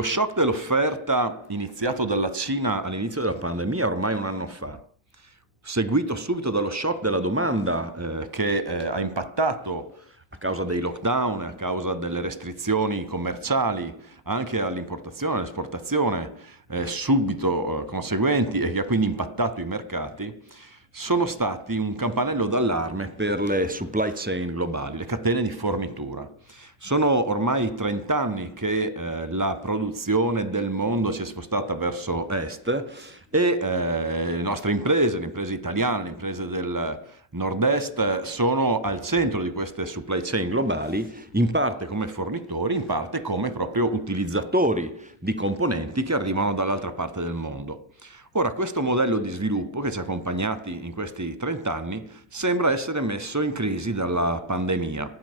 Lo shock dell'offerta iniziato dalla Cina all'inizio della pandemia, ormai un anno fa, seguito subito dallo shock della domanda che ha impattato a causa dei lockdown, a causa delle restrizioni commerciali, anche all'importazione e all'esportazione subito conseguenti e che ha quindi impattato i mercati, sono stati un campanello d'allarme per le supply chain globali, le catene di fornitura. Sono ormai 30 anni che la produzione del mondo si è spostata verso est e le nostre imprese, le imprese italiane, le imprese del nord-est sono al centro di queste supply chain globali, in parte come fornitori, in parte come proprio utilizzatori di componenti che arrivano dall'altra parte del mondo. Ora, questo modello di sviluppo che ci ha accompagnati in questi 30 anni sembra essere messo in crisi dalla pandemia.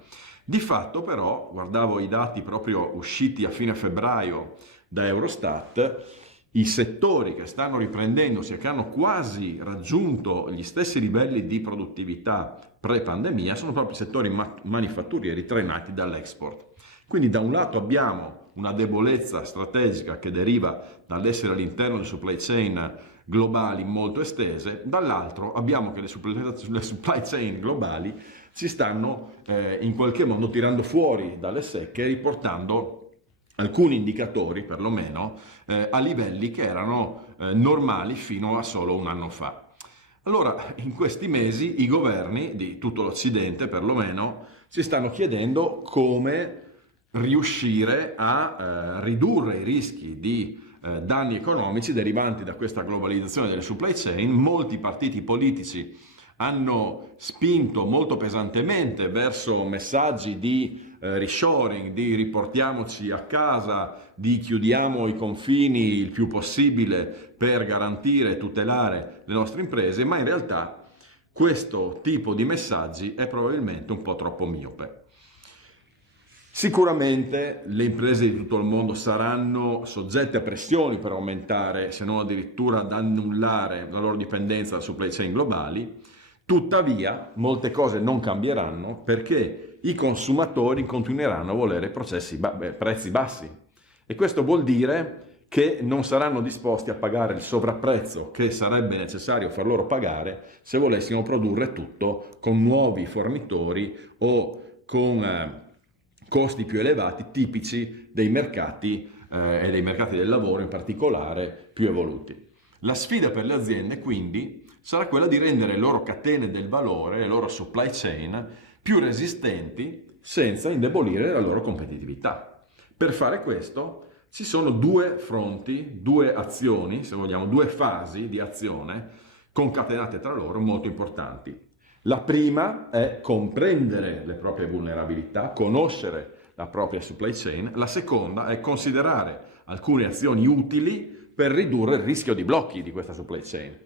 Di fatto però, guardavo i dati proprio usciti a fine febbraio da Eurostat, i settori che stanno riprendendosi e che hanno quasi raggiunto gli stessi livelli di produttività pre-pandemia sono proprio i settori manifatturieri trainati dall'export. Quindi da un lato abbiamo una debolezza strategica che deriva dall'essere all'interno di supply chain globali molto estese, dall'altro abbiamo che le supply chain globali si stanno in qualche modo tirando fuori dalle secche, riportando alcuni indicatori perlomeno a livelli che erano normali fino a solo un anno fa. Allora, in questi mesi i governi di tutto l'Occidente perlomeno si stanno chiedendo come riuscire a ridurre i rischi di danni economici derivanti da questa globalizzazione delle supply chain. Molti partiti politici hanno spinto molto pesantemente verso messaggi di reshoring, di riportiamoci a casa, di chiudiamo i confini il più possibile per garantire e tutelare le nostre imprese, ma in realtà questo tipo di messaggi è probabilmente un po' troppo miope. Sicuramente le imprese di tutto il mondo saranno soggette a pressioni per aumentare, se non addirittura ad annullare la loro dipendenza da supply chain globali. Tuttavia, molte cose non cambieranno perché i consumatori continueranno a volere prezzi bassi. E questo vuol dire che non saranno disposti a pagare il sovrapprezzo che sarebbe necessario far loro pagare se volessimo produrre tutto con nuovi fornitori o con costi più elevati tipici dei mercati e dei mercati del lavoro in particolare più evoluti. La sfida per le aziende quindi sarà quella di rendere le loro catene del valore, le loro supply chain più resistenti senza indebolire la loro competitività. Per fare questo ci sono due fronti, due azioni, se vogliamo, due fasi di azione concatenate tra loro molto importanti. La prima è comprendere le proprie vulnerabilità, conoscere la propria supply chain. La seconda è considerare alcune azioni utili per ridurre il rischio di blocchi di questa supply chain.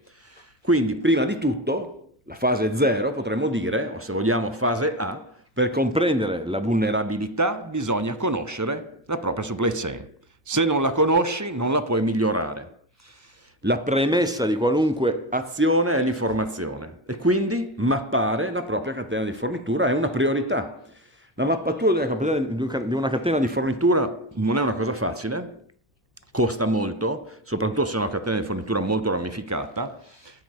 Quindi, prima di tutto, la fase 0, potremmo dire, o se vogliamo fase A, per comprendere la vulnerabilità bisogna conoscere la propria supply chain. Se non la conosci, non la puoi migliorare. La premessa di qualunque azione è l'informazione e quindi mappare la propria catena di fornitura è una priorità. La mappatura di una catena di fornitura non è una cosa facile, costa molto, soprattutto se è una catena di fornitura molto ramificata,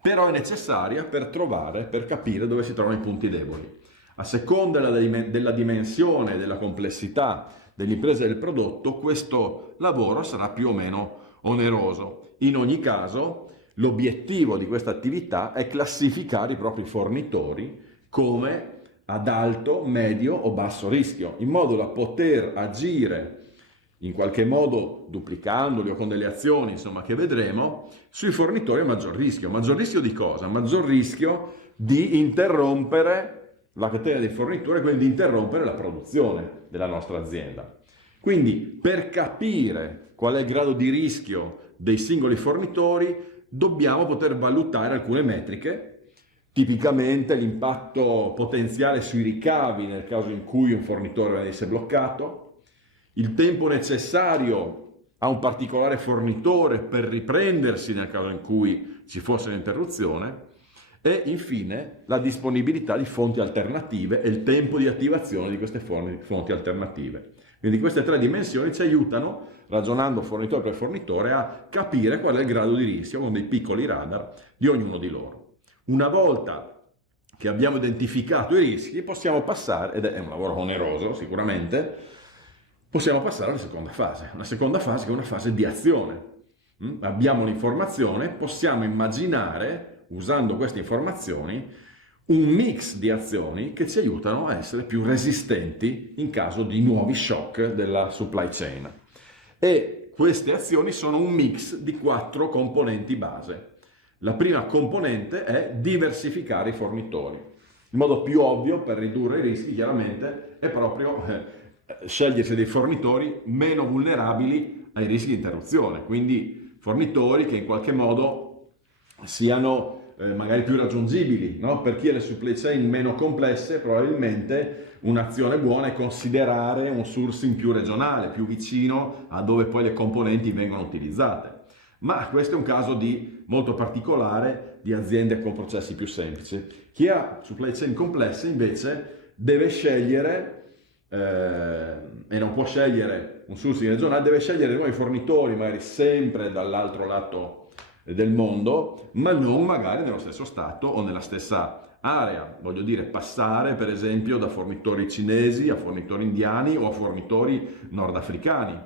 però è necessaria per capire dove si trovano i punti deboli. A seconda della dimensione e della complessità dell'impresa e del prodotto, questo lavoro sarà più o meno oneroso. In ogni caso, l'obiettivo di questa attività è classificare i propri fornitori come ad alto, medio o basso rischio, in modo da poter agire in qualche modo duplicandoli o con delle azioni, insomma, che vedremo, sui fornitori a maggior rischio. Maggior rischio di cosa? Maggior rischio di interrompere la catena di forniture, quindi di interrompere la produzione della nostra azienda. Quindi, per capire qual è il grado di rischio dei singoli fornitori, dobbiamo poter valutare alcune metriche, tipicamente l'impatto potenziale sui ricavi nel caso in cui un fornitore venisse bloccato, il tempo necessario a un particolare fornitore per riprendersi nel caso in cui ci fosse un'interruzione e infine la disponibilità di fonti alternative e il tempo di attivazione di queste fonti alternative. Quindi queste tre dimensioni ci aiutano, ragionando fornitore per fornitore, a capire qual è il grado di rischio con dei piccoli radar di ognuno di loro. Una volta che abbiamo identificato i rischi, possiamo passare, ed è un lavoro oneroso sicuramente, possiamo passare alla seconda fase. La seconda fase che è una fase di azione. Abbiamo l'informazione, possiamo immaginare, usando queste informazioni, un mix di azioni che ci aiutano a essere più resistenti in caso di nuovi shock della supply chain. E queste azioni sono un mix di 4 componenti base. La prima componente è diversificare i fornitori. Il modo più ovvio per ridurre i rischi, chiaramente, è proprio scegliersi dei fornitori meno vulnerabili ai rischi di interruzione, quindi fornitori che in qualche modo siano magari più raggiungibili, no? Per chi ha le supply chain meno complesse, probabilmente un'azione buona è considerare un sourcing più regionale, più vicino a dove poi le componenti vengono utilizzate. Ma questo è un caso molto particolare di aziende con processi più semplici. Chi ha supply chain complesse invece deve scegliere e non può scegliere un sourcing regionale, deve scegliere nuovi fornitori, magari sempre dall'altro lato del mondo, ma non magari nello stesso stato o nella stessa area. Voglio dire, passare per esempio da fornitori cinesi a fornitori indiani o a fornitori nordafricani,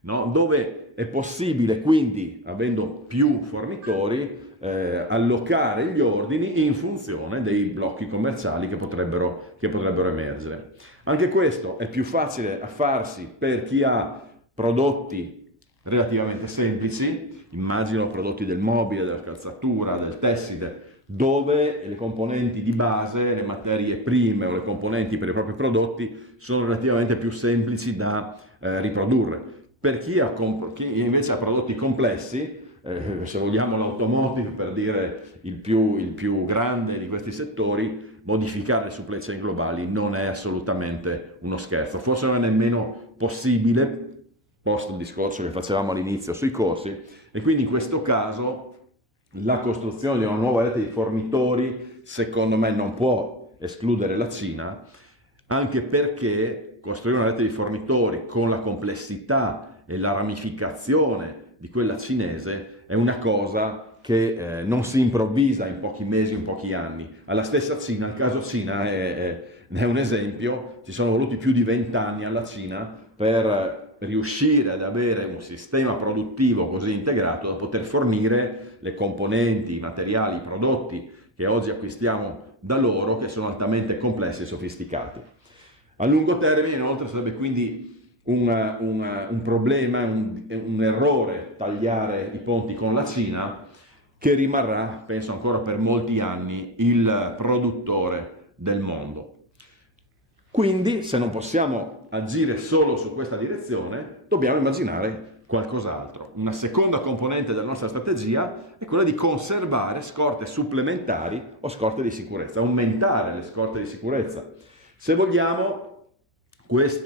no? Dove è possibile quindi, avendo più fornitori, allocare gli ordini in funzione dei blocchi commerciali che potrebbero emergere. Anche questo è più facile a farsi per chi ha prodotti relativamente semplici, immagino prodotti del mobile, della calzatura, del tessile, dove le componenti di base, le materie prime o le componenti per i propri prodotti sono relativamente più semplici da riprodurre. Per chi invece ha prodotti complessi, se vogliamo l'automotive per dire il più grande di questi settori, modificare le supply chain globali non è assolutamente uno scherzo, forse non è nemmeno possibile, post il discorso che facevamo all'inizio sui corsi, e quindi in questo caso la costruzione di una nuova rete di fornitori secondo me non può escludere la Cina, anche perché costruire una rete di fornitori con la complessità e la ramificazione di quella cinese è una cosa che non si improvvisa in pochi mesi, in pochi anni. Alla stessa Cina, il caso Cina è un esempio, ci sono voluti più di 20 anni alla Cina per riuscire ad avere un sistema produttivo così integrato da poter fornire le componenti, i materiali, i prodotti che oggi acquistiamo da loro, che sono altamente complessi e sofisticati. A lungo termine inoltre sarebbe quindi un problema, un errore tagliare i ponti con la Cina, che rimarrà, penso ancora per molti anni, il produttore del mondo. Quindi, se non possiamo agire solo su questa direzione, dobbiamo immaginare qualcos'altro. Una seconda componente della nostra strategia è quella di conservare scorte supplementari o scorte di sicurezza, aumentare le scorte di sicurezza. Se vogliamo, questa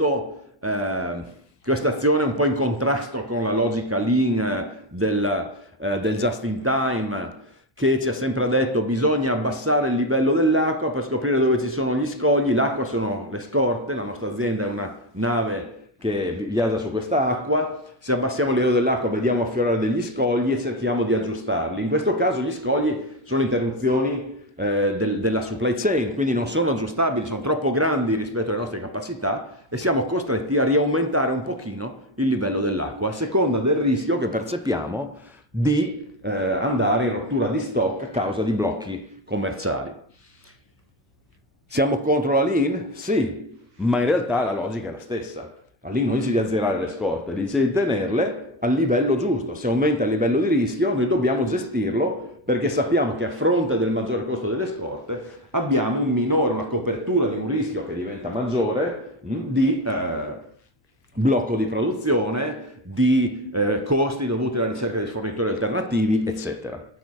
azione è un po' in contrasto con la logica lean del just in time, che ci ha sempre detto bisogna abbassare il livello dell'acqua per scoprire dove ci sono gli scogli. L'acqua sono le scorte, la nostra azienda è una nave che viaggia su questa acqua, se abbassiamo il livello dell'acqua vediamo affiorare degli scogli e cerchiamo di aggiustarli. In questo caso gli scogli sono interruzioni della supply chain, quindi non sono aggiustabili, sono troppo grandi rispetto alle nostre capacità e siamo costretti a riaumentare un pochino il livello dell'acqua a seconda del rischio che percepiamo di andare in rottura di stock a causa di blocchi commerciali. Siamo contro la lean? Sì, ma in realtà la logica è la stessa. La lean non dice di azzerare le scorte, dice di tenerle al livello giusto. Se aumenta il livello di rischio, noi dobbiamo gestirlo perché sappiamo che a fronte del maggiore costo delle scorte abbiamo una copertura di un rischio che diventa maggiore di blocco di produzione, di costi dovuti alla ricerca di fornitori alternativi, eccetera.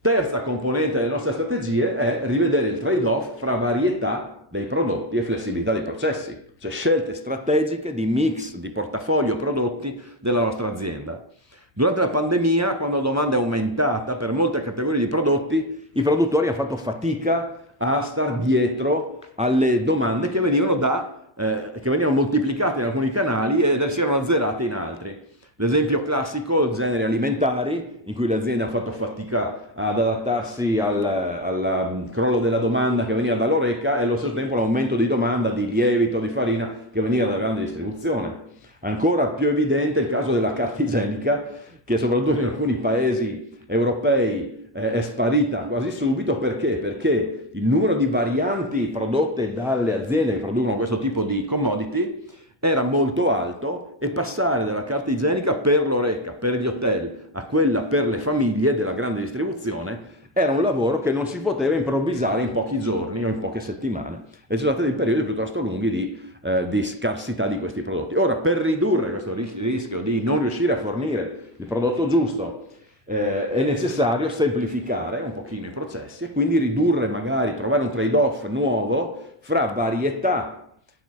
Terza componente delle nostre strategie è rivedere il trade-off fra varietà dei prodotti e flessibilità dei processi, cioè scelte strategiche di mix di portafoglio prodotti della nostra azienda. Durante la pandemia, quando la domanda è aumentata per molte categorie di prodotti, i produttori hanno fatto fatica a star dietro alle domande che venivano da che venivano moltiplicate in alcuni canali e si erano azzerate in altri. L'esempio classico, generi alimentari, in cui le aziende hanno fatto fatica ad adattarsi al crollo della domanda che veniva dall'Horeca e allo stesso tempo l'aumento di domanda di lievito, di farina che veniva dalla grande distribuzione. Ancora più evidente il caso della carta igienica, che soprattutto in alcuni paesi europei è sparita quasi subito. Perché? Perché il numero di varianti prodotte dalle aziende che producono questo tipo di commodity era molto alto e passare dalla carta igienica per l'Horeca, per gli hotel, a quella per le famiglie della grande distribuzione era un lavoro che non si poteva improvvisare in pochi giorni o in poche settimane e ci sono stati dei periodi piuttosto lunghi di scarsità di questi prodotti. Ora, per ridurre questo rischio di non riuscire a fornire il prodotto giusto, è necessario semplificare un pochino i processi e quindi ridurre, magari trovare un trade-off nuovo fra varietà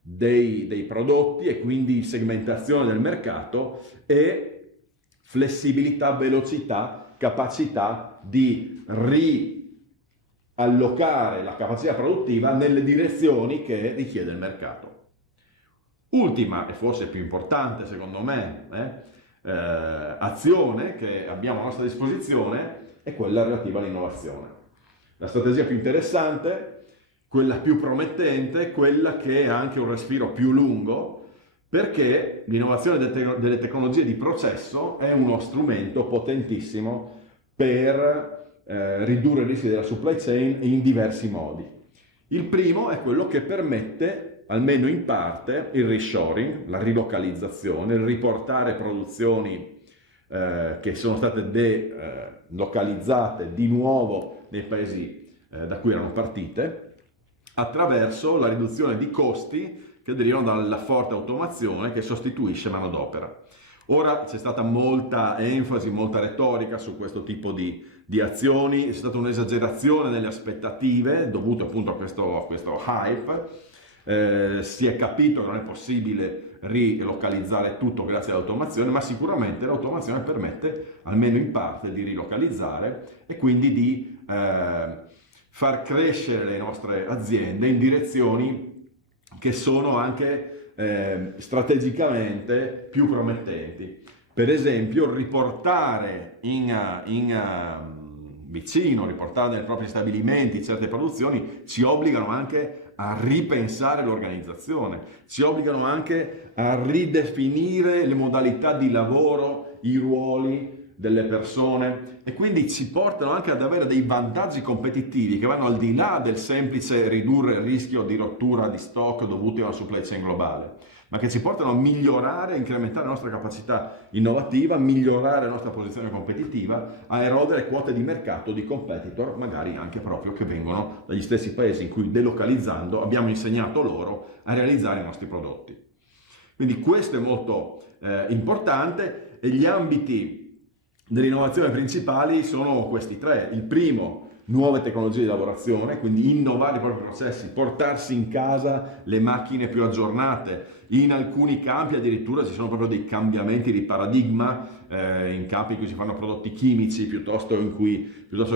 dei prodotti e quindi segmentazione del mercato e flessibilità, velocità, capacità di riallocare la capacità produttiva nelle direzioni che richiede il mercato. Ultima e forse più importante secondo me azione che abbiamo a nostra disposizione è quella relativa all'innovazione. La strategia più interessante, quella più promettente, quella che ha anche un respiro più lungo, perché l'innovazione delle tecnologie di processo è uno strumento potentissimo per ridurre i rischi della supply chain in diversi modi. Il primo è quello che permette, almeno in parte, il reshoring, la rilocalizzazione, il riportare produzioni che sono state delocalizzate di nuovo nei paesi da cui erano partite, attraverso la riduzione di costi che derivano dalla forte automazione che sostituisce manodopera. Ora c'è stata molta enfasi, molta retorica su questo tipo di azioni, c'è stata un'esagerazione delle aspettative dovute appunto a questo hype, si è capito che non è possibile rilocalizzare tutto grazie all'automazione, ma sicuramente l'automazione permette almeno in parte di rilocalizzare e quindi di far crescere le nostre aziende in direzioni che sono anche strategicamente più promettenti. Per esempio, riportare vicino, riportare nei propri stabilimenti certe produzioni ci obbligano anche a ripensare l'organizzazione, ci obbligano anche a ridefinire le modalità di lavoro, i ruoli delle persone e quindi ci portano anche ad avere dei vantaggi competitivi che vanno al di là del semplice ridurre il rischio di rottura di stock dovuti alla supply chain globale, ma che ci portano a migliorare, a incrementare la nostra capacità innovativa, migliorare la nostra posizione competitiva, a erodere quote di mercato di competitor, magari anche proprio che vengono dagli stessi paesi in cui delocalizzando abbiamo insegnato loro a realizzare i nostri prodotti. Quindi questo è molto importante e gli ambiti dell'innovazione principali sono questi tre. Il primo, nuove tecnologie di lavorazione, quindi innovare i propri processi, portarsi in casa le macchine più aggiornate. In alcuni campi addirittura ci sono proprio dei cambiamenti di paradigma, in campi in cui si fanno prodotti chimici piuttosto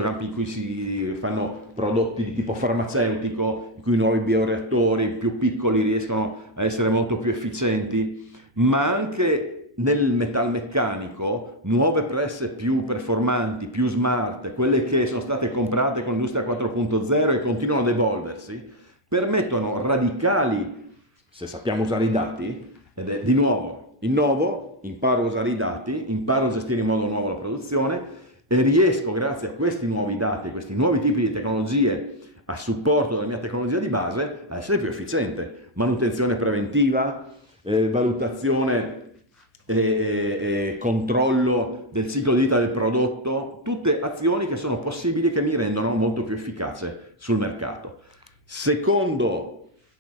campi in cui si fanno prodotti di tipo farmaceutico, in cui i nuovi bioreattori più piccoli riescono a essere molto più efficienti, ma anche nel metalmeccanico, nuove presse più performanti, più smart, quelle che sono state comprate con l'industria 4.0 e continuano ad evolversi, permettono radicali, se sappiamo usare i dati, ed è di nuovo, innovo, imparo a usare i dati, imparo a gestire in modo nuovo la produzione e riesco, grazie a questi nuovi dati, a questi nuovi tipi di tecnologie a supporto della mia tecnologia di base, a essere più efficiente. Manutenzione preventiva, valutazione e controllo del ciclo di vita del prodotto, tutte azioni che sono possibili, che mi rendono molto più efficace sul mercato. Secondo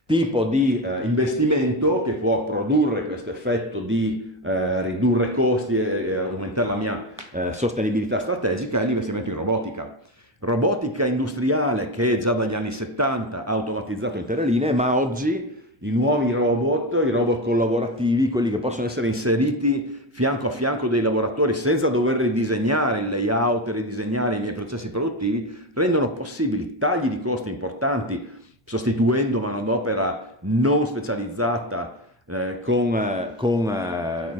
tipo di investimento che può produrre questo effetto di ridurre costi e aumentare la mia sostenibilità strategica è l'investimento in robotica. Robotica industriale che già dagli anni 70 ha automatizzato intere linee, ma oggi i nuovi robot, i robot collaborativi, quelli che possono essere inseriti fianco a fianco dei lavoratori senza dover ridisegnare il layout, ridisegnare i miei processi produttivi, rendono possibili tagli di costi importanti, sostituendo manodopera non specializzata con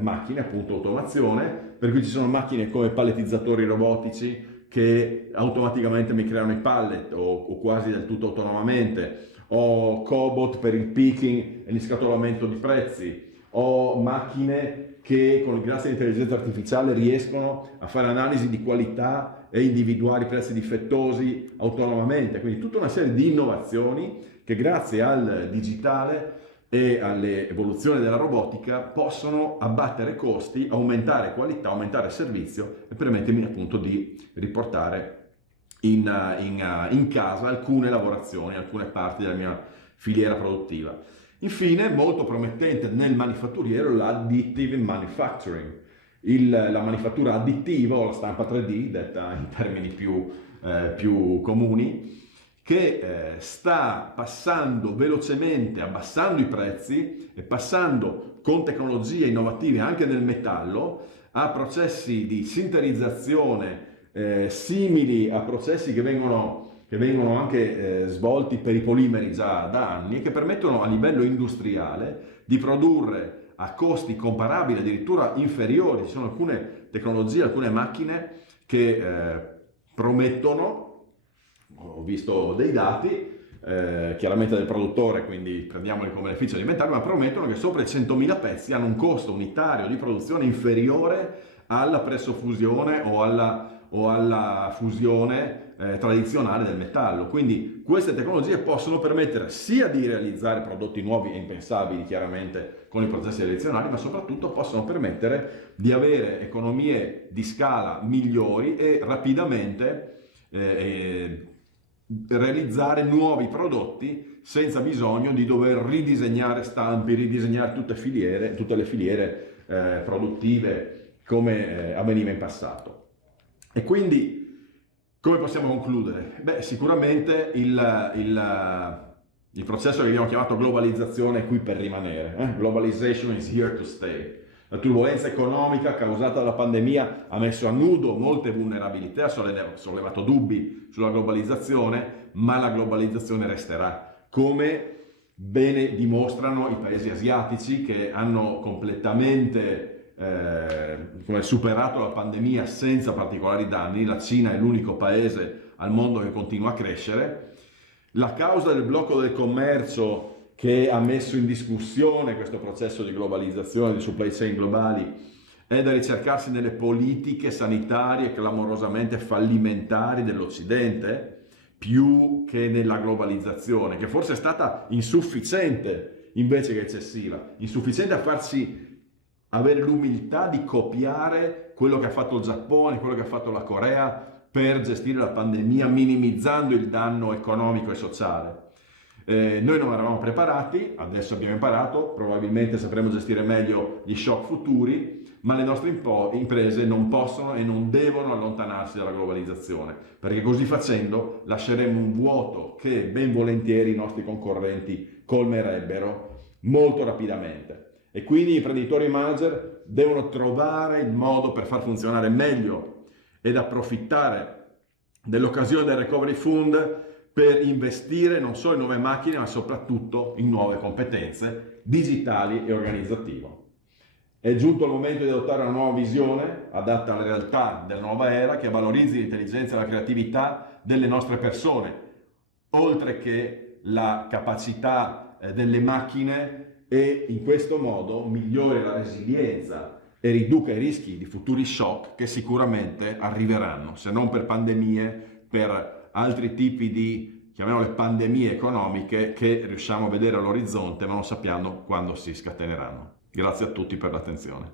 macchine, appunto automazione, per cui ci sono macchine come palletizzatori robotici che automaticamente mi creano i pallet o quasi del tutto autonomamente, o cobot per il picking e l'inscatolamento di prezzi, o macchine che grazie all'intelligenza artificiale riescono a fare analisi di qualità e individuare i prezzi difettosi autonomamente. Quindi tutta una serie di innovazioni che grazie al digitale e all'evoluzione della robotica possono abbattere costi, aumentare qualità, aumentare servizio e permettermi appunto di riportare in casa alcune lavorazioni, alcune parti della mia filiera produttiva. Infine, molto promettente nel manifatturiero, l'additive manufacturing, la manifattura additiva o la stampa 3D, detta in termini più comuni, che sta passando velocemente, abbassando i prezzi e passando con tecnologie innovative anche nel metallo a processi di sinterizzazione simili a processi che vengono anche svolti per i polimeri già da anni e che permettono a livello industriale di produrre a costi comparabili, addirittura inferiori. Ci sono alcune tecnologie, alcune macchine che promettono, ho visto dei dati, chiaramente del produttore, quindi prendiamoli come beneficio alimentare, ma promettono che sopra i 100.000 pezzi hanno un costo unitario di produzione inferiore alla pressofusione o alla fusione tradizionale del metallo. Quindi queste tecnologie possono permettere sia di realizzare prodotti nuovi e impensabili chiaramente con i processi tradizionali, ma soprattutto possono permettere di avere economie di scala migliori e rapidamente realizzare nuovi prodotti senza bisogno di dover ridisegnare stampi, ridisegnare tutte le filiere produttive come avveniva in passato. E quindi come possiamo concludere? Beh, sicuramente il processo che abbiamo chiamato globalizzazione è qui per rimanere. Globalization is here to stay. La turbolenza economica causata dalla pandemia ha messo a nudo molte vulnerabilità, ha sollevato dubbi sulla globalizzazione, ma la globalizzazione resterà, come bene dimostrano i paesi asiatici che hanno completamente superato la pandemia senza particolari danni. La Cina è l'unico paese al mondo che continua a crescere. La causa del blocco del commercio che ha messo in discussione questo processo di globalizzazione, di supply chain globali, è da ricercarsi nelle politiche sanitarie clamorosamente fallimentari dell'Occidente, più che nella globalizzazione, che forse è stata insufficiente invece che eccessiva, insufficiente a farci avere l'umiltà di copiare quello che ha fatto il Giappone, quello che ha fatto la Corea per gestire la pandemia, minimizzando il danno economico e sociale. Noi non eravamo preparati, adesso abbiamo imparato, probabilmente sapremo gestire meglio gli shock futuri, ma le nostre imprese non possono e non devono allontanarsi dalla globalizzazione, perché così facendo lasceremo un vuoto che ben volentieri i nostri concorrenti colmerebbero molto rapidamente. E quindi gli imprenditori e i manager devono trovare il modo per far funzionare meglio ed approfittare dell'occasione del Recovery Fund per investire non solo in nuove macchine, ma soprattutto in nuove competenze digitali e organizzative. È giunto il momento di adottare una nuova visione adatta alla realtà della nuova era, che valorizzi l'intelligenza e la creatività delle nostre persone, oltre che la capacità delle macchine, e in questo modo migliori la resilienza e riduca i rischi di futuri shock che sicuramente arriveranno, se non per pandemie, per altri tipi di, chiamiamole pandemie economiche, che riusciamo a vedere all'orizzonte ma non sappiamo quando si scateneranno. Grazie a tutti per l'attenzione.